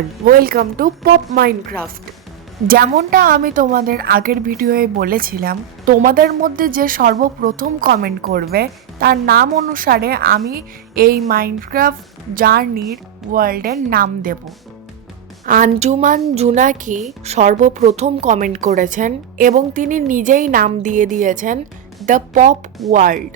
Everyone, welcome to pop Minecraft. যেমনটা আমি তোমাদের আগের ভিডিওয়ে বলেছিলাম, তোমাদের মধ্যে যে সর্বপ্রথম কমেন্ট করবে তার নাম অনুসারে আমি এই মাইনক্রাফট জার্নির ওয়ার্ল্ডের নাম দেব। আঞ্জুমান জুনাকি সর্বপ্রথম কমেন্ট করেছেন এবং তিনি নিজেই নাম দিয়ে দিয়েছেন দ্য পপ ওয়ার্ল্ড।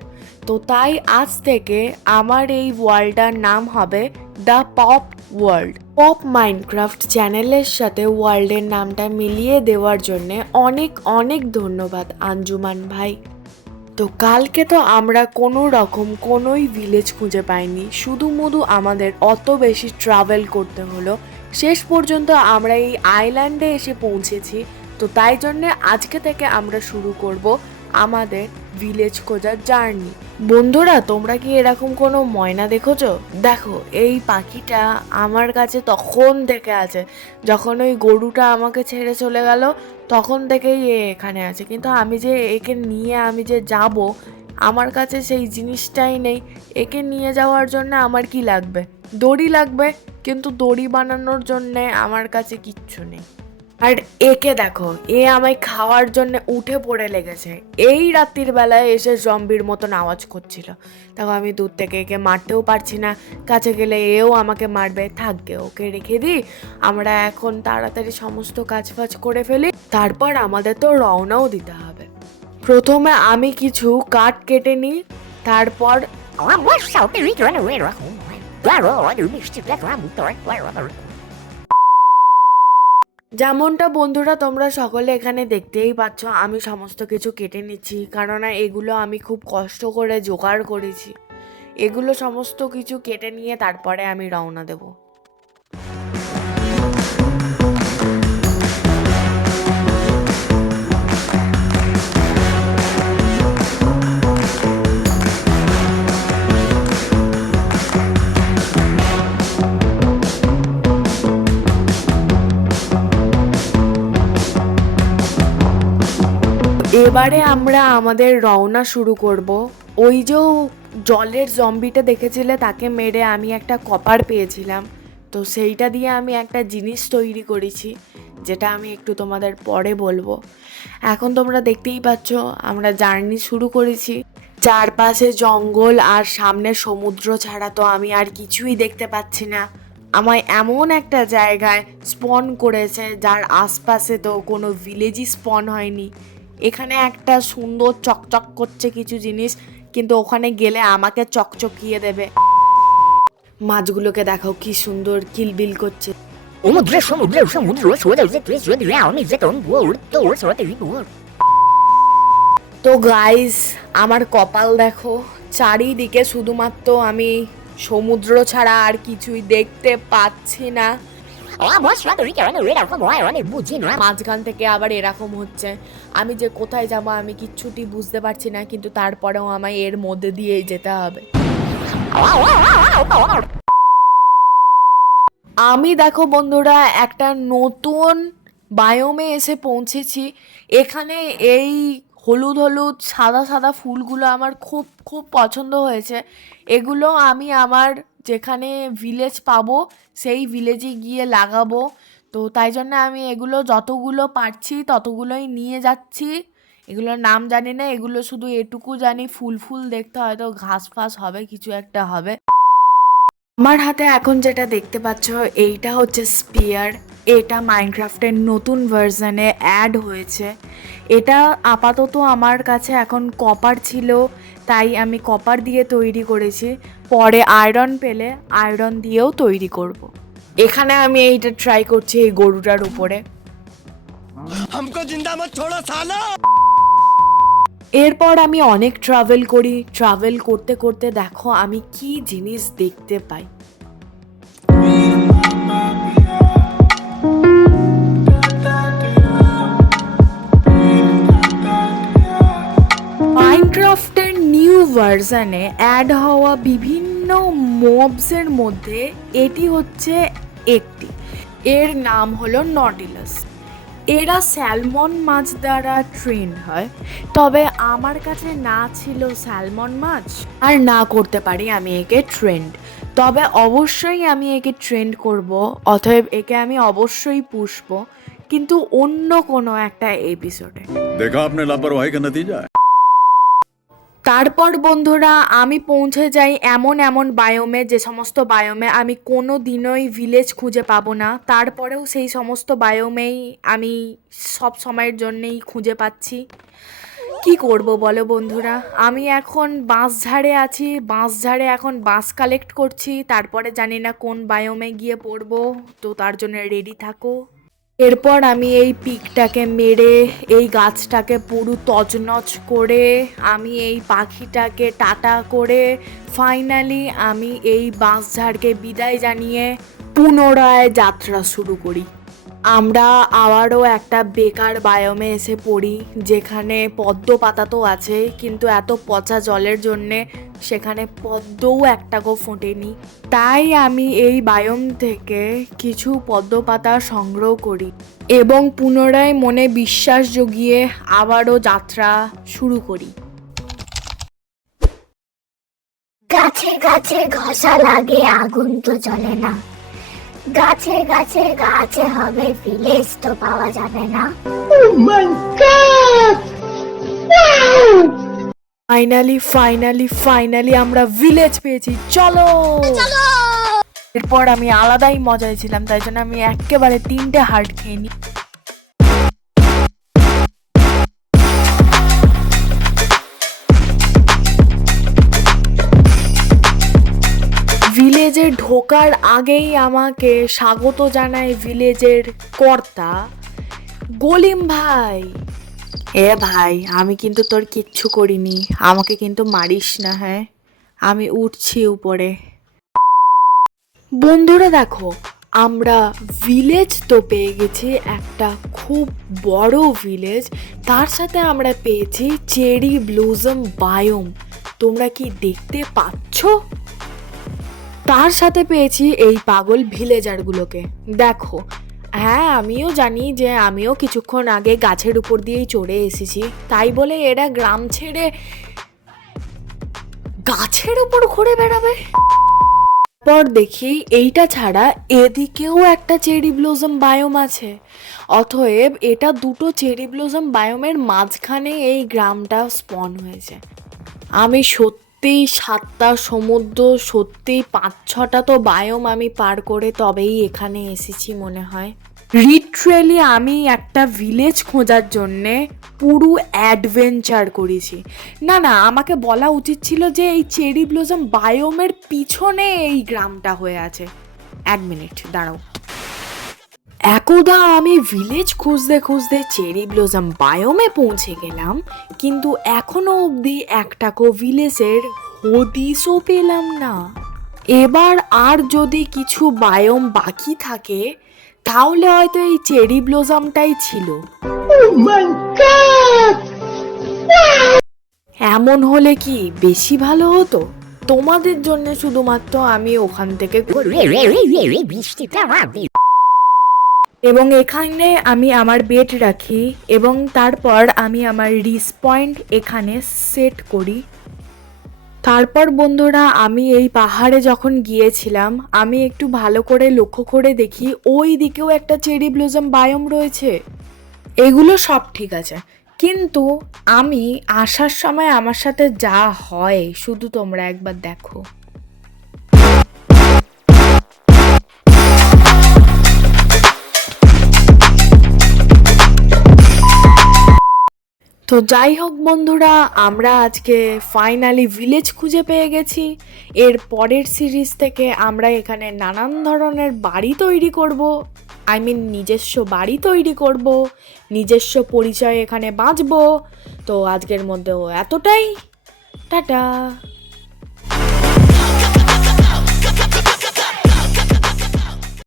তো তাই আজ থেকে আমার এই ওয়ার্ল্ডটার নাম হবে the pop world. Pop Minecraft চ্যানেলের সাথে ওয়ার্ল্ডের নামটা মিলিয়ে দেওয়ার জন্যে অনেক অনেক ধন্যবাদ আঞ্জুমান ভাই। তো কালকে তো আমরা কোনোই ভিলেজ খুঁজে পাইনি, শুধু আমাদের অত বেশি ট্রাভেল করতে হলো, শেষ পর্যন্ত আমরা এই আইল্যান্ডে এসে পৌঁছেছি। তো তাই জন্যে আজকে থেকে আমরা শুরু করব আমাদের ভিলেজ খোঁজার জার্নি। বন্ধুরা, তোমরা কি এরকম কোনো ময়না দেখেছো? দেখো, এই পাখিটা আমার কাছে তখন থেকে আছে, যখন ওই গরুটা আমাকে ছেড়ে চলে গেল তখন থেকেই এখানে আছে। কিন্তু আমি যে একে নিয়ে আমি যে যাব, আমার কাছে সেই জিনিসটাই নেই। একে নিয়ে যাওয়ার জন্য আমার কি লাগবে? দড়ি লাগবে, কিন্তু দড়ি বানানোর জন্যে আমার কাছে কিচ্ছু নেই। আর একে দেখো, আমায় খাওয়ার জন্য উঠে পড়ে লেগেছে। এই রাত্রির বেলায় এসে জম্বির মতন আওয়াজ করছিল। দেখো, আমি দূর থেকে একে মারতেও পারছি না, কাছে গেলে এও আমাকে মারবে। থাকবে, ওকে রেখে দিই। আমরা এখন তাড়াতাড়ি সমস্ত কাজ ফাজ করে ফেলি, তারপর আমাদের তো রওনাও দিতে হবে। প্রথমে আমি কিছু কাঠ কেটে নিই, তারপর যেমনটা বন্ধুরা তোমরা সকলে এখানে দেখতেই পাচ্ছ, আমি সমস্ত কিছু কেটে নিচ্ছি, কারণ এগুলো আমি খুব কষ্ট করে জোগাড় করেছি। এগুলো সমস্ত কিছু কেটে নিয়ে তারপরে আমি রওনা দেব। এবারে আমরা আমাদের রওনা শুরু করব। ওই যে জলের জম্বিটা দেখেছিলে, তাকে মেরে আমি একটা কপার পেয়েছিলাম, তো সেইটা দিয়ে আমি একটা জিনিস তৈরি করেছি, যেটা আমি একটু তোমাদের পরে বলবো। এখন তোমরা দেখতেই পাচ্ছ আমরা জার্নি শুরু করেছি। চারপাশে জঙ্গল আর সামনে সমুদ্র ছাড়া তো আমি আর কিছুই দেখতে পাচ্ছি না। আমায় এমন একটা জায়গায় স্পন করেছে যার আশপাশে তো কোনো ভিলেজই স্পন হয়নি। এখানে একটা সুন্দর চকচক করছে কিছু জিনিস, কিন্তু ওখানে গেলে আমাকে চকচকিয়ে দেবে। মাছগুলোকে দেখো কি সুন্দর কিলবিল করছে। তো গাইস, আমার কপাল দেখো, চারিদিকে শুধুমাত্র আমি সমুদ্র ছাড়া আর কিছুই দেখতে পাচ্ছি না। মাঝখান থেকে আবার এরকম হচ্ছে, আমি যে কোথায় যাব আমি কিচ্ছুটি বুঝতে পারছি না, কিন্তু তারপরেও আমায় এর মধ্যে দিয়েই যেতে হবে। আমি দেখো বন্ধুরা, একটা নতুন বায়োমে এসে পৌঁছেছি। এখানে এই হলুদ হলুদ সাদা সাদা ফুলগুলো আমার খুব খুব পছন্দ হয়েছে। এগুলো আমি আমার যেখানে ভিলেজ পাবো সেই ভিলেজে গিয়ে লাগাবো। তো তাই জন্য আমি এগুলো যতগুলো পারছি ততগুলোই নিয়ে যাচ্ছি। এগুলোর নাম জানি না, এগুলো শুধু এটুকু জানি ফুল ফুল দেখতে, হয়তো ঘাস ফাস হবে, কিছু একটা হবে। আমার হাতে এখন যেটা দেখতে পাচ্ছ এইটা হচ্ছে স্পিয়ার। এটা মাইনক্রাফটের নতুন ভার্সনে অ্যাড হয়েছে। এটা আপাতত আমার কাছে এখন কপার ছিল, তাই আমি কপার দিয়ে তৈরি করেছি। পরে আয়রন পেলে আয়রন দিয়েও তৈরি করব। এখানে আমি এইটা ট্রাই করছি এই গরুটার উপরে। এরপর আমি অনেক ট্রাভেল করি। ট্রাভেল করতে করতে দেখো আমি কি জিনিস দেখতে পাই। মাইনক্রাফটের নিউ ভার্সনে অ্যাড হওয়া বিভিন্ন মবসের মধ্যে এটি হচ্ছে একটি। এর নাম হলো নটিলাস। এরা স্যালমন মাছ দ্বারা ট্রেন হয়, তবে আমার কাছে না ছিল স্যালমন মাছ, আর না করতে পারি আমি একে ট্রেন্ড। তবে অবশ্যই আমি একে ট্রেন্ড করব, অতএব একে আমি অবশ্যই পুষব, কিন্তু অন্য কোনো একটা এপিসোডে। देखा आपने लापरवाही का नतीजा है। তারপর বন্ধুরা আমি পৌঁছে যাই এমন এমন বায়োমে, যে সমস্ত বায়োমে আমি কোনো দিনই ভিলেজ খুঁজে পাবো না, তারপরেও সেই সমস্ত বায়োমেই আমি সব সময়ের জন্যেই খুঁজে পাচ্ছি। কি করব বলো বন্ধুরা, আমি এখন বাঁশঝাড়ে আছি, বাঁশঝাড়ে এখন বাঁশ কালেক্ট করছি, তারপরে জানি না কোন বায়োমে গিয়ে পড়বো, তো তার জন্য রেডি থাকো। এরপর আমি এই পিকটাকে মেরে এই গাছটাকে পুরো তছনছ করে আমি এই পাখিটাকে টাটা করে ফাইনালি আমি এই বাঁশঝাড়কে বিদায় জানিয়ে পুনরায় যাত্রা শুরু করি। আমরা আবারও একটা বেকার বায়োমে এসে পড়ি, যেখানে পদ্ম পাতা তো আছে, কিন্তু এত পচা জলের জন্যে সেখানে পদ্মও একটাও ফোটেনি। তাই আমি এই বায়োম থেকে কিছু পদ্ম পাতা সংগ্রহ করি এবং পুনরায় মনে বিশ্বাস জগিয়ে আবারও যাত্রা শুরু করি। গাছে গাছে ঘষা লাগে, আগুন তো জ্বলে না। গাছে গাছে গাছে হবে, ভিলেজ তো পাওয়া যাবে না। ফাইনালি আমরা ভিলেজ পেয়েছি, চলো। এরপর আমি আলাদাই মজায় ছিলাম, তাই জন্য আমি একেবারে 3টে হার্ট খেয়ে নিই। ভিলেজে ঢোকার আগেই আমাকে স্বাগত জানায় ভিলেজের কর্তা গলিম ভাই। এ ভাই, আমি কিন্তু তোর কিচ্ছু করিনি, আমাকে কিন্তু মারিস না, হ্যাঁ? আমি উঠছি উপরে। বন্ধুরা দেখো, আমরা ভিলেজ তো পেয়ে গেছি, একটা খুব বড় ভিলেজ, তার সাথে আমরা পেয়েছি চেরি ব্লুজম বায়োম। তোমরা কি দেখতে পাচ্ছ? তার সাথে পেয়েছি এই পাগল ভিলেজারগুলোকে। দেখো, হ্যাঁ আমিও জানি যে আমিও কিছুক্ষণ আগে গাছের উপর দিয়েই চড়ে এসেছি, তাই বলে এরা গ্রাম ছেড়ে গাছের উপর ঘুরে বেড়াবে? পর দেখি এইটা ছাড়া এদিকেও একটা চেরি ব্লসম বায়োম আছে, অতএব এটা দুটো চেরি ব্লসম বায়োমের মাঝখানে এই গ্রামটা স্পন হয়েছে। আমি সত্যিই 7টা সমুদ্র, সত্যিই 5-6টা তো বায়োম আমি পার করে তবেই এখানে এসেছি মনে হয়। লিটারেলি আমি একটা ভিলেজ খোঁজার জন্যে পুরো অ্যাডভেঞ্চার করেছি। না না, আমাকে বলা উচিত ছিল যে এই চেরি ব্লসম বায়োমের পিছনে এই গ্রামটা হয়ে আছে। 1 মিনিট দাঁড়াও। একদা আমি ভিলেজ খুঁজতে খুঁজতে চেরি ব্লসম বায়োমে পৌঁছে গেলাম, কিন্তু এখনো অবধি একটাকো ভিলেজের হদিসও পেলাম না। এবার আর যদি কিছু বায়োম বাকি থাকে তাহলে হয়তো এই চেরি ব্লসমটাই ছিল। এমন হলে কি বেশি ভালো হতো? তোমাদের জন্য শুধুমাত্র আমি ওখান থেকে এবং এখানে আমি আমার বেড রাখি এবং তারপর আমি আমার রিস পয়েন্ট এখানে সেট করি। তারপর বন্ধুরা আমি এই পাহাড়ে যখন গিয়েছিলাম আমি একটু ভালো করে লক্ষ্য করে দেখি ওই দিকেও একটা চেরি ব্লসম বায়োম রয়েছে। এগুলো সব ঠিক আছে, কিন্তু আমি আসার সময় আমার সাথে যা হয় শুধু তোমরা একবার দেখো। তো যাই হোক বন্ধুরা, আমরা আজকে ফাইনালি ভিলেজ খুঁজে পেয়ে গেছি। এর পরের সিরিজ থেকে আমরা এখানে নানান ধরনের বাড়ি তৈরি করব, নিজস্ব বাড়ি তৈরি করব, নিজস্ব পরিচয় এখানে বাঁচবো। তো আজকের মধ্যেও এতটাই, টাটা।